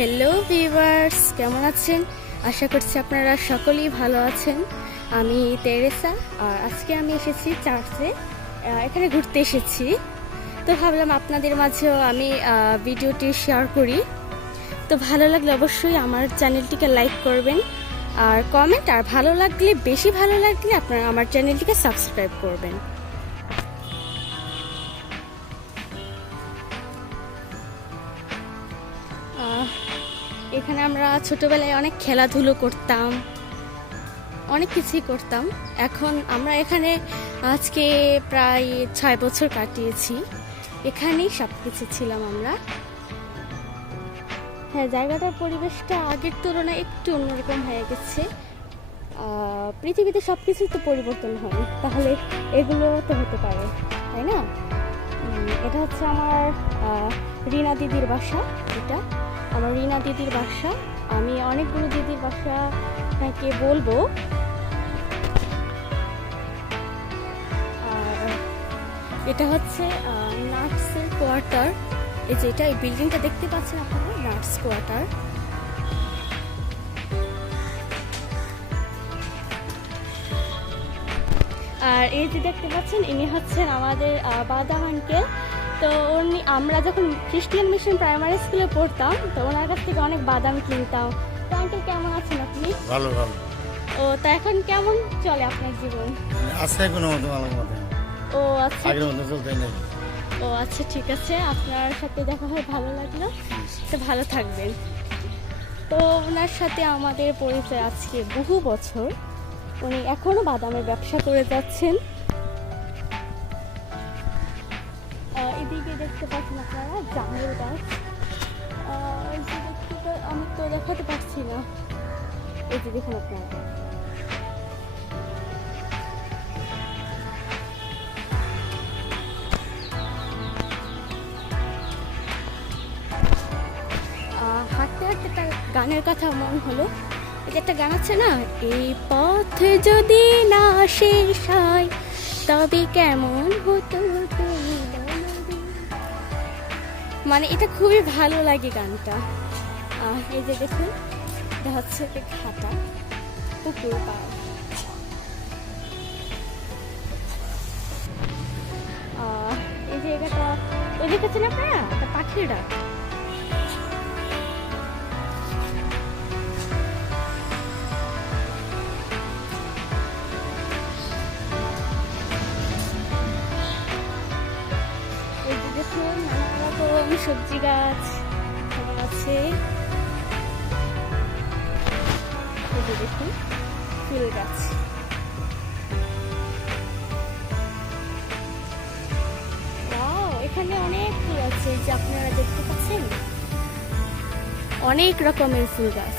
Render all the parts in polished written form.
Hello viewers, কেমন আছেন? আশা করছি আপনারা সকলেই ভালো আছেন। আমি তেরেসা, আর আজকে আমি এসেছি চার্চে, এখানে ঘুরতে এসেছি। তো ভাবলাম আপনাদের মাঝেও আমি ভিডিওটি শেয়ার করি। তো ভালো লাগলে অবশ্যই আমার চ্যানেলটিকে লাইক করবেন আর কমেন্ট, আর ভালো লাগলে, বেশি ভালো লাগলে আপনারা আমার চ্যানেলটিকে সাবস্ক্রাইব করবেন। এখানে আমরা ছোটবেলায় অনেক খেলাধুলো করতাম, অনেক কিছুই করতাম। এখন আমরা এখানে আজকে প্রায় 6 বছর কাটিয়েছি, এখানেই সব কিছু ছিলাম আমরা। হ্যাঁ, জায়গাটার পরিবেশটা আগের তুলনায় একটু অন্যরকম হয়ে গেছে। পৃথিবীতে সব কিছুই তো পরিবর্তন হয়, তাহলে এগুলো তো হতে পারে, তাই না? এটা হচ্ছে আমার রিনা দিদির বাসা। এটা আমার রিনা দিদির বাসা। আমি অনেকগুলো দিদির বাসা তাকে বলবো। আর এটা হচ্ছে নার্সের কোয়ার্টার। এই যে এটা, এই বিল্ডিংটা দেখতে পাচ্ছেন আপনারা, নার্স কোয়ার্টার। আর এই যে দেখতে পাচ্ছেন, ইনি হচ্ছেন আমাদের বাদাম আঙ্কেল। তো উনি, আমরা যখন খ্রিস্টিয়ান মিশন প্রাইমারি স্কুলে পড়তাম, তো ওনার কাছ থেকে অনেক বাদাম কিনতাম। তো আঙ্কেল কেমন আছেন আপনি? ভালো ভালো। ও, তা এখন কেমন চলে আপনার জীবন? আছে কোনো মতো ভালো মতো। ও আচ্ছা, আগের মতো চলতে নেই। ও আচ্ছা, ঠিক আছে। আপনার সাথে দেখা হয় ভালো লাগলো। তো ভালো থাকবেন। তো ওনার সাথে আমাদের পরিচয় আজকে বহু বছর। উনি এখনো বাদামের ব্যবসা করে যাচ্ছেন। এদিকে দেখতে পাচ্ছেন আপনারা জামরুল গাছ। আমি তো দেখাতে পারছি না। এই যে দেখুন আপনারা, হাঁটতে হাঁটতে একটা গানের কথা মনে হলো। এই যে একটা গান আছে না, এই পথ যদি না শেষ হয় তবে কেমন হতো তুমি বলো। মানে এটা খুবই ভালো লাগে গানটা। এই যে দেখুন, এটা হচ্ছে ঘাটা পুকুর পাড়। এই জায়গাটা ওই দেখেছেন আপনারা, একটা পাখির ডাক। এই যে দেখুন, নানা রকম সবজি গাছ আছে। এই যে দেখুন, ফুল গাছ। এখানে অনেক ফুল আছে, যে আপনারা দেখতে পাচ্ছেন, অনেক রকমের ফুল গাছ।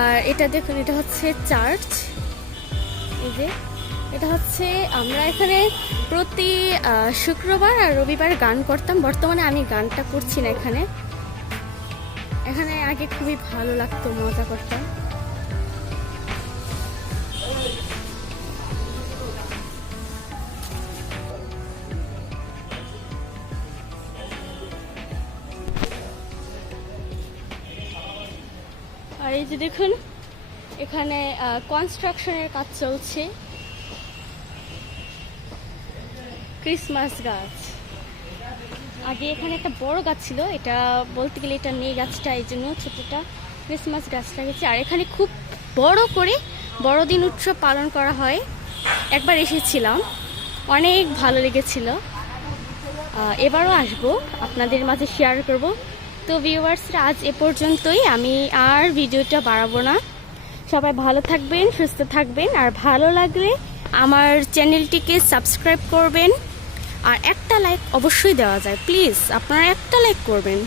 আর এটা দেখুন, এটা হচ্ছে চার্চ। এই যে এটা হচ্ছে, আমরা এখানে প্রতি শুক্রবার আর রবিবার গান করতাম। বর্তমানে আমি গানটা করছি না এখানে। এখানে আগে খুবই ভালো লাগতো, মজা করতাম। আর এই যে দেখুন, এখানে কনস্ট্রাকশনের কাজ চলছে। ক্রিসমাস গাছ। আগে এখানে একটা বড় গাছ ছিল, এটা বলতে গেলে এটা নেই গাছটা, এই জন্য ছোটটা ক্রিসমাস গাছ লাগিয়েছে। আর এখানে খুব বড় করে বড়দিন উৎসব পালন করা হয়। একবার এসেছিলাম, অনেক ভালো লেগেছিল। এবারও আসবো, আপনাদের মাঝে শেয়ার করব। তো ভিউয়ার্সরা, আজ এ পর্যন্তই। আমি আর ভিডিওটা বাড়াবো না। সবাই ভালো থাকবেন, সুস্থ থাকবেন, আর ভালো লাগলে আমার চ্যানেলটিকে সাবস্ক্রাইব করবেন। আর একটা লাইক অবশ্যই দেওয়া যায়, প্লিজ আপনারা একটা লাইক করবেন।